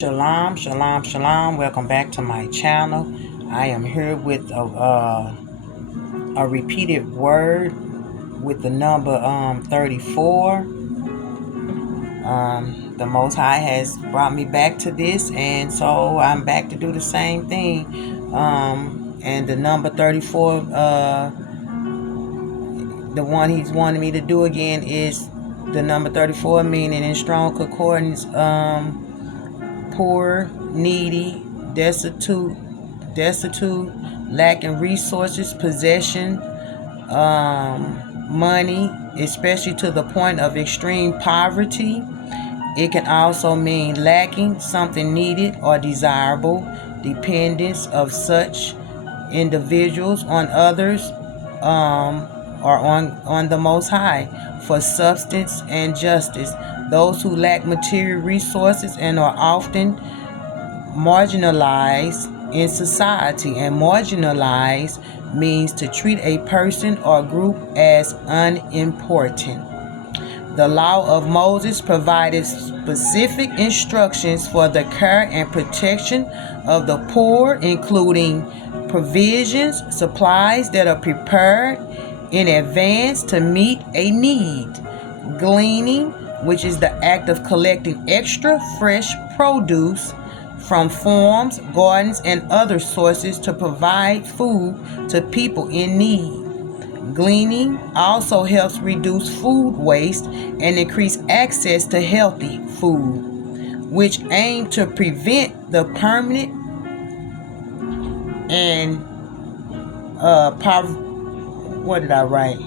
Shalom, shalom, shalom. Welcome back to my channel. I am here with a repeated word with the number 34. The Most High has brought me back to this, and so I'm back to do the same thing. And the number 34, the one He's wanting me to do again is the number 34, meaning in strong concordance, poor, needy, destitute, lacking resources, possession, money, especially to the point of extreme poverty. It can also mean lacking something needed or desirable, dependence of such individuals on others, or on the Most High for substance and justice. Those who lack material resources and are often marginalized in society, and marginalized means to treat a person or group as unimportant. The law of Moses provided specific instructions for the care and protection of the poor, including provisions, supplies that are prepared in advance to meet a need, gleaning, which is the act of collecting extra fresh produce from farms, gardens, and other sources to provide food to people in need. Gleaning also helps reduce food waste and increase access to healthy food, which aim to prevent the permanent and what did I write?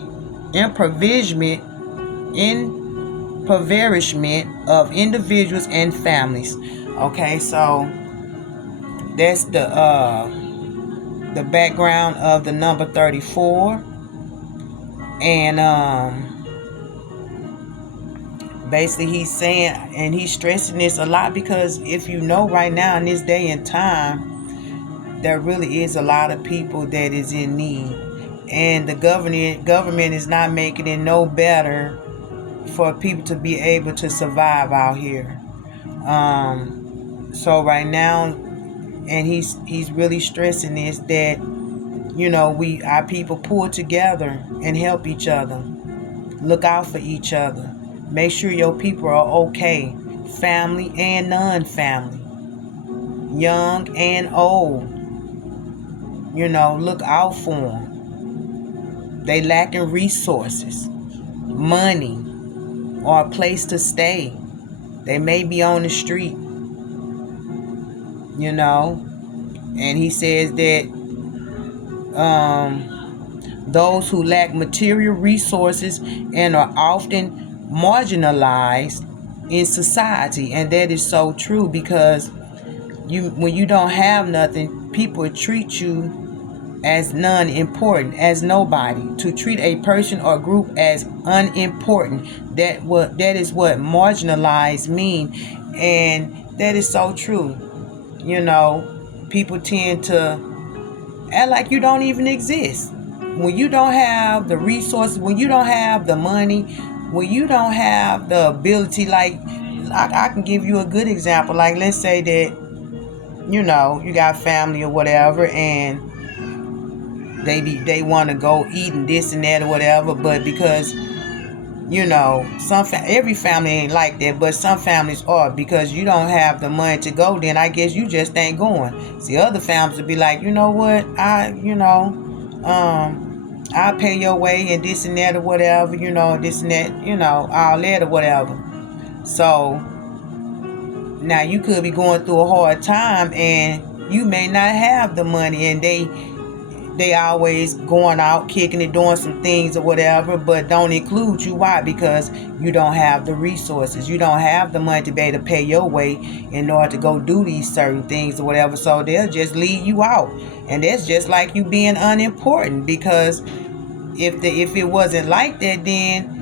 Impoverishment of individuals and families. Okay, so that's the background of the number 34. And basically he's saying, and he's stressing this a lot, because if you know, right now in this day and time, there really is a lot of people that is in need, and the government is not making it no better for people to be able to survive out here. So right now, and he's really stressing this, that our people pull together and help each other, look out for each other, make sure your people are okay, family and non-family, young and old. Look out for them. They lacking resources, money, or a place to stay. They may be on the street, and he says that those who lack material resources and are often marginalized in society. And that is so true, because when you don't have nothing, people treat you as non-important, as nobody. To treat a person or group as unimportant, that is what marginalized mean. And that is so true. People tend to act like you don't even exist. When you don't have the resources, when you don't have the money, when you don't have the ability, like I can give you a good example. Like, let's say that you got family or whatever, and they want to go eat and this and that or whatever, but because every family ain't like that, but some families are. Because you don't have the money to go, then I guess you just ain't going. See, other families would be like, you know what, I'll pay your way and this and that or whatever, this and that, all that or whatever. So now you could be going through a hard time, and you may not have the money, and they always going out, kicking it, doing some things or whatever, but don't include you. Why? Because you don't have the resources. You don't have the money to be able to pay your way in order to go do these certain things or whatever. So they'll just leave you out. And that's just like you being unimportant, because if it wasn't like that, then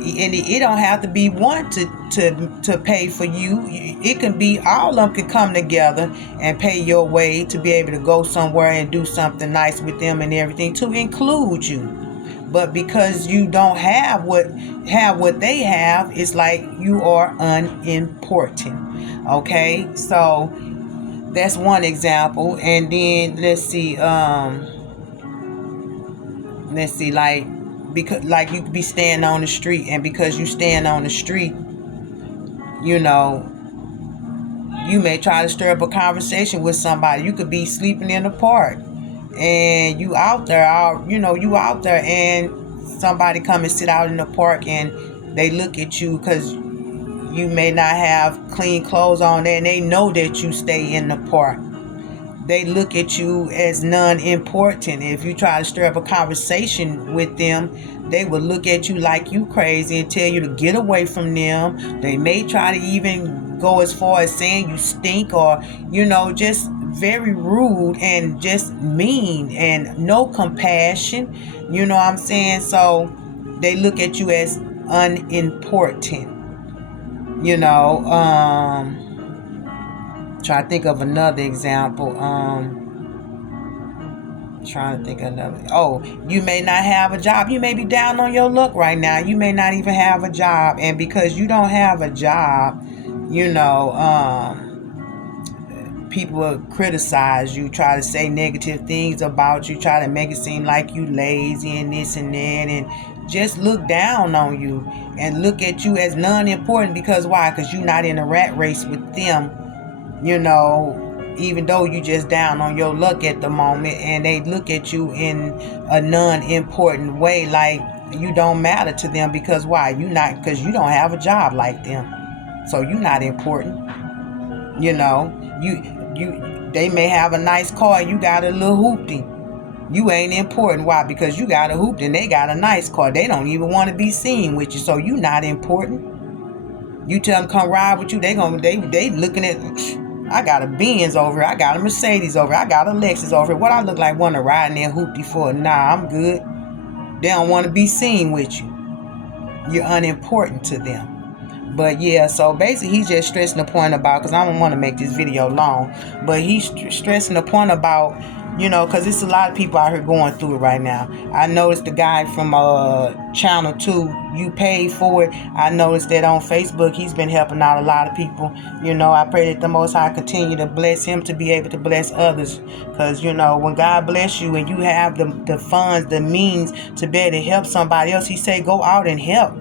it don't have to be one to pay for you. It can be all of them can come together and pay your way to be able to go somewhere and do something nice with them and everything, to include you. But because you don't have what they have, it's like you are unimportant. Okay, so that's one example. And then let's see, like, because like you could be standing on the street, and because you stand on the street, you know, you may try to stir up a conversation with somebody. You could be sleeping in the park, and you out there, and somebody come and sit out in the park, and they look at you because you may not have clean clothes on there, and they know that you stay in the park. They look at you as non-important. If you try to stir up a conversation with them, they will look at you like you crazy and tell you to get away from them. They may try to even go as far as saying you stink, or just very rude and just mean and no compassion. You know what I'm saying? So they look at you as unimportant. Try to think of another example. Trying to think of another. Oh, you may not have a job. You may be down on your luck right now. You may not even have a job, and because you don't have a job, people will criticize you, try to say negative things about you, try to make it seem like you lazy and this and that, and just look down on you and look at you as non-important. Because why? Because you're not in a rat race with them, even though you just down on your luck at the moment, and they look at you in a non-important way, like you don't matter to them. Because why? Because you don't have a job like them, so you're not important. They may have a nice car, you got a little hoopty. You ain't important. Why? Because you got a hoopty and they got a nice car. They don't even want to be seen with you, so you not important. You tell them come ride with you, they looking at, I got a Benz over here, I got a Mercedes over here, I got a Lexus over here. What I look like want to ride in their hoopty for? Nah, I'm good. They don't want to be seen with you. You're unimportant to them. But yeah, so basically he's just stressing the point about, because I don't want to make this video long, but he's stressing the point about, because it's a lot of people out here going through it right now. I noticed the guy from channel 2, You Paid For It. I noticed that on Facebook he's been helping out a lot of people. I pray that the Most High continue to bless him to be able to bless others, because when God bless you and you have the funds, the means to be able to help somebody else, he say go out and help.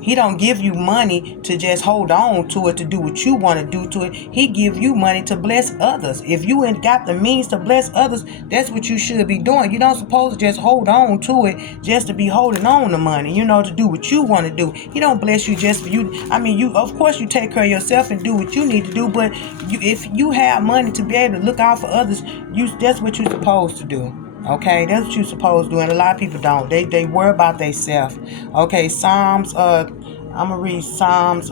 He don't give you money to just hold on to it to do what you want to do to it. He give you money to bless others. If you ain't got the means to bless others, that's what you should be doing. You don't supposed to just hold on to it just to be holding on to money, to do what you want to do. He don't bless you just for you. I mean, of course you take care of yourself and do what you need to do, but if you have money to be able to look out for others, that's what you're supposed to do. Okay, that's what you're supposed to do, and a lot of people don't. They worry about themselves. Okay, Psalms. I'm gonna read Psalms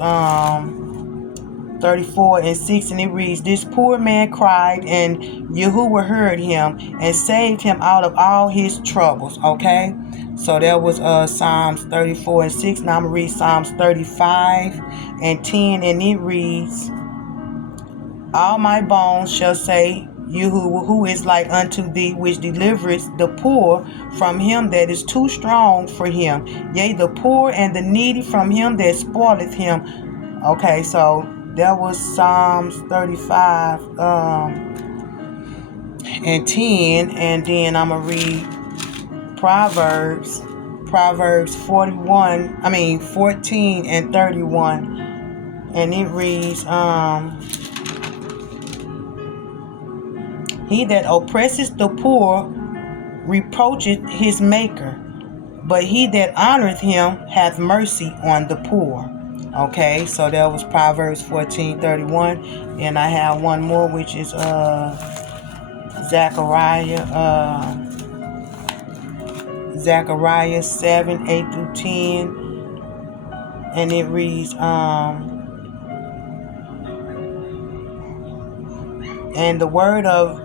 34:6, and it reads, "This poor man cried, and Yahuwah heard him and saved him out of all his troubles." Okay, so that was Psalms 34:6. Now I'm gonna read Psalms 35:10, and it reads, "All my bones shall say, Yahuwah, who is like unto thee, which delivereth the poor from him that is too strong for him, yea, the poor and the needy from him that spoileth him." Okay, so that was Psalms 35:10, and then I'm gonna read Proverbs 14:31, and it reads, "He that oppresseth the poor reproacheth his maker, but he that honoreth him hath mercy on the poor." Okay, so that was Proverbs 14:31. And I have one more, which is Zechariah 7:8-10, and it reads, "And the word of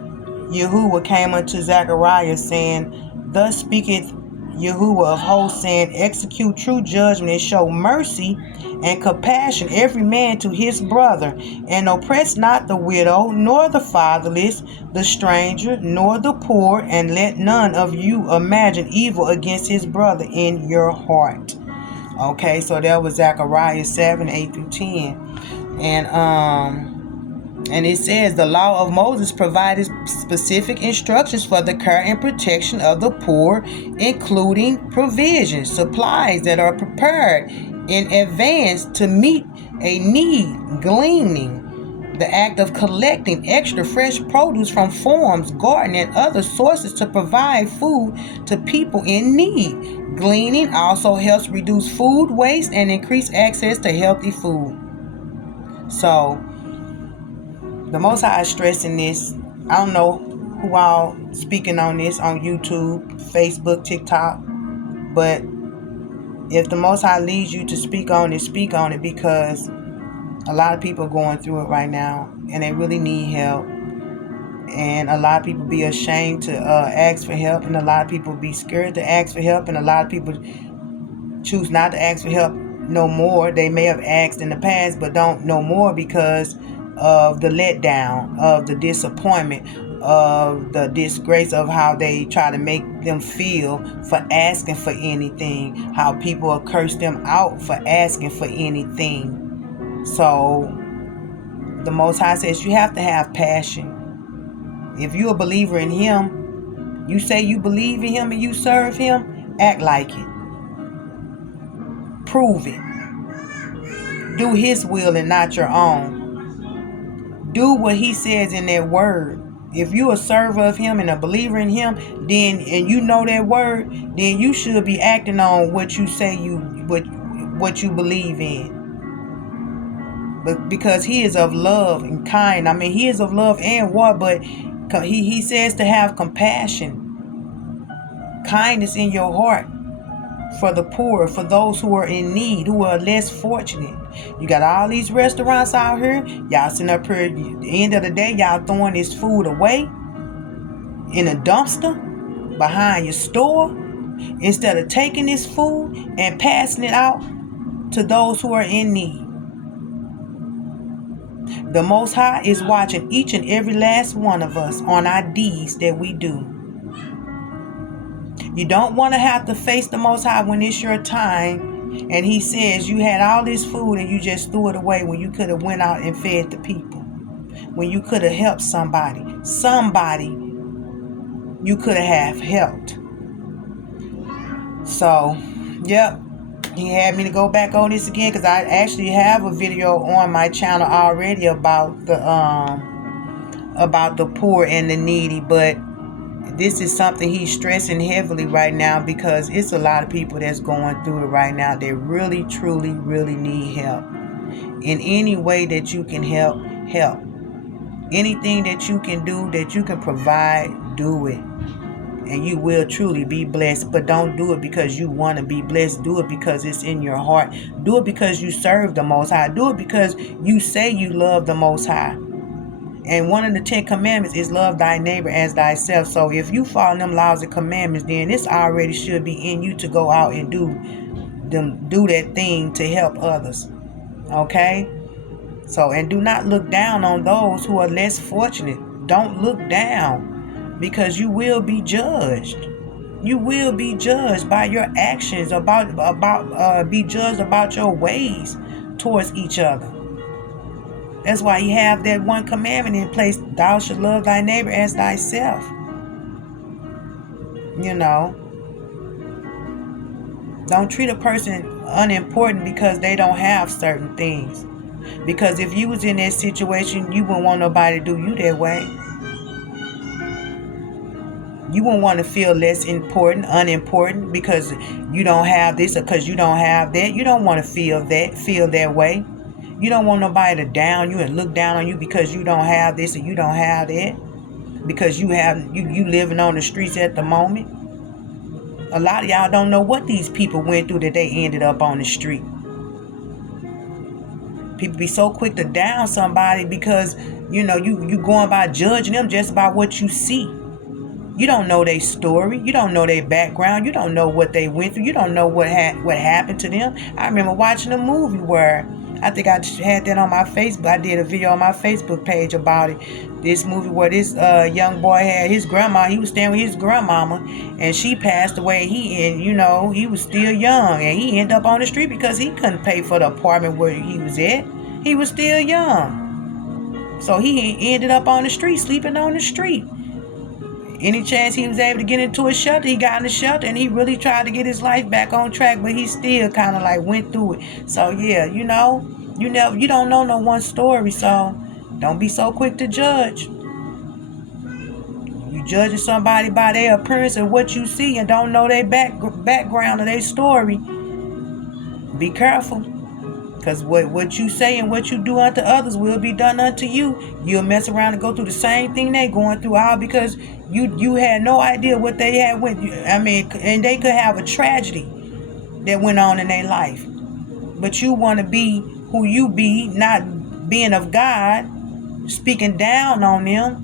Yahuwah came unto Zechariah, saying, Thus speaketh Yahuwah of hosts, saying, Execute true judgment and show mercy and compassion every man to his brother, and oppress not the widow, nor the fatherless, the stranger, nor the poor, and let none of you imagine evil against his brother in your heart." Okay, so that was Zechariah 7:8-10. And it says the law of Moses provided specific instructions for the care and protection of the poor, including provisions, supplies that are prepared in advance to meet a need, gleaning, the act of collecting extra fresh produce from farms, garden, and other sources to provide food to people in need. Gleaning also helps reduce food waste and increase access to healthy food. So, the Most High is stressing this. I don't know who all speaking on this on YouTube, Facebook, TikTok, but if the Most High leads you to speak on it, because a lot of people are going through it right now and they really need help. And a lot of people be ashamed to ask for help, and a lot of people be scared to ask for help, and a lot of people choose not to ask for help no more. They may have asked in the past but don't no more because of the letdown, of the disappointment, of the disgrace of how they try to make them feel for asking for anything, how people will curse them out for asking for anything. So the Most High says you have to have passion. If you're a believer in Him, you say you believe in Him and you serve Him, act like it. Prove it. Do His will and not your own. Do what He says in that word. If you're a server of Him and a believer in Him, then and you know that word, then you should be acting on what you say what you believe in. But because He is of love and kind, I mean He is of love and war, but He says to have compassion, kindness in your heart for the poor, for those who are in need, who are less fortunate. You got all these restaurants out here. Y'all sitting up here, at the end of the day, y'all throwing this food away in a dumpster behind your store instead of taking this food and passing it out to those who are in need. The Most High is watching each and every last one of us on our deeds that we do. You don't want to have to face the Most High when it's your time and He says you had all this food and you just threw it away when you could have went out and fed the people, when you could have helped somebody you could have helped. So, yep, He had me to go back on this again because I actually have a video on my channel already about the poor and the needy, but this is something He's stressing heavily right now because it's a lot of people that's going through it right now. They really, truly, really need help. In any way that you can help. Anything that you can do, that you can provide, do it. And you will truly be blessed. But don't do it because you want to be blessed. Do it because it's in your heart. Do it because you serve the Most High. Do it because you say you love the Most High. And one of the 10 commandments is love thy neighbor as thyself. So if you follow them laws and commandments, then this already should be in you to go out and do that thing to help others. Okay? So, and do not look down on those who are less fortunate. Don't look down because you will be judged. You will be judged by your actions, be judged about your ways towards each other. That's why He have that one commandment in place: thou shalt love thy neighbor as thyself. You know, don't treat a person unimportant because they don't have certain things. Because if you was in that situation, you wouldn't want nobody to do you that way. You wouldn't want to feel less important, unimportant because you don't have this or because you don't have that. You don't want to feel that way. You don't want nobody to down you and look down on you because you don't have this or you don't have that. Because you living on the streets at the moment. A lot of y'all don't know what these people went through that they ended up on the street. People be so quick to down somebody because, you going by judging them just by what you see. You don't know their story. You don't know their background. You don't know what they went through. You don't know what happened to them. I remember watching a movie where I think I had that on my Facebook. I did a video on my Facebook page about it. This movie where this young boy had his grandma. He was staying with his grandmama, and she passed away. He was still young, and he ended up on the street because he couldn't pay for the apartment where he was at. He was still young. So he ended up on the street, sleeping on the street. Any chance he was able to get into a shelter, he got in the shelter, and he really tried to get his life back on track, but he still kind of like went through it. So yeah, you don't know no one story, so don't be so quick to judge. You judging somebody by their appearance and what you see and don't know their background or their story. Be careful. Because what you say and what you do unto others will be done unto you. You'll mess around and go through the same thing they going through, all because you had no idea what they had went. I mean, and they could have a tragedy that went on in their life. But you want to be who you be, not being of God, speaking down on them,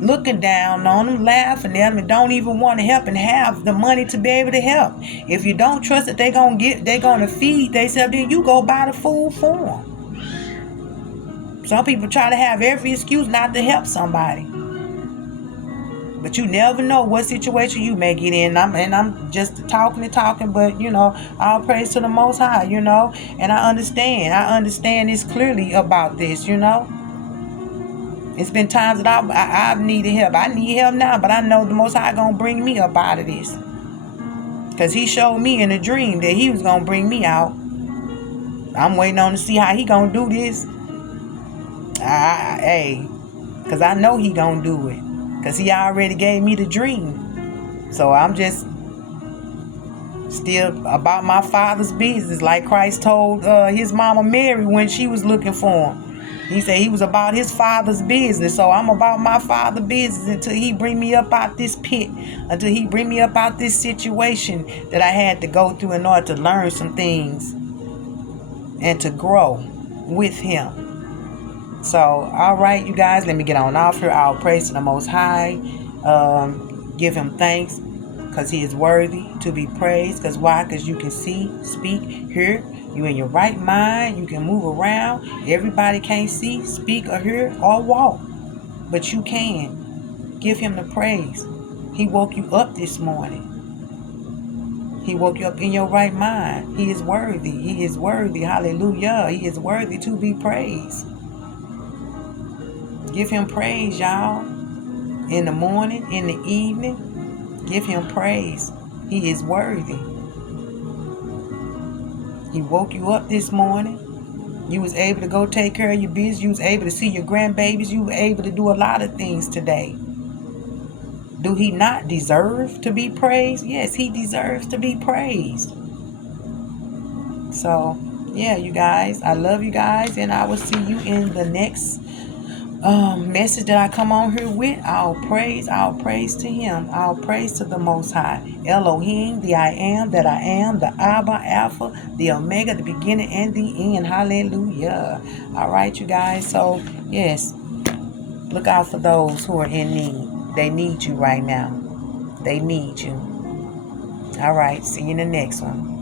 looking down on them, laughing at them, and don't even want to help and have the money to be able to help. If you don't trust that they're gonna feed themselves, then you go buy the food for them. Some people try to have every excuse not to help somebody, but you never know what situation you may get in. I'm just talking, but all praise to the Most High, and I understand this clearly about this. It's been times that I've needed help. I need help now, but I know the Most High gonna bring me up out of this. Because he showed me in a dream that he was gonna bring me out. I'm waiting on to see how he gonna do this. Because I know he gonna do it. Because he already gave me the dream. So I'm just still about my Father's business, like Christ told his mama Mary when she was looking for him. He said he was about his Father's business. So I'm about my Father's business until he bring me up out this pit, until he bring me up out this situation that I had to go through in order to learn some things and to grow with him. So, all right, you guys, let me get on off here. I'll praise to the Most High. Give him thanks because he is worthy to be praised. Because why? Because you can see, speak, hear. You in your right mind. You can move around. Everybody can't see, speak, or hear, or walk. But you can. Give him the praise. He woke you up this morning. He woke you up in your right mind. He is worthy. He is worthy. Hallelujah. He is worthy to be praised. Give him praise, y'all. In the morning, in the evening. Give him praise. He is worthy. He woke you up this morning. You was able to go take care of your business. You was able to see your grandbabies. You were able to do a lot of things today. Do he not deserve to be praised? Yes, he deserves to be praised. So, yeah, you guys, I love you guys, and I will see you in the next message that I come on here with. I'll praise to him. I'll praise to the Most High. Elohim, the I am that I am, the Abba, Alpha, the Omega, the beginning and the end. Hallelujah. All right, you guys. So, yes, look out for those who are in need. They need you right now. They need you. All right, see you in the next one.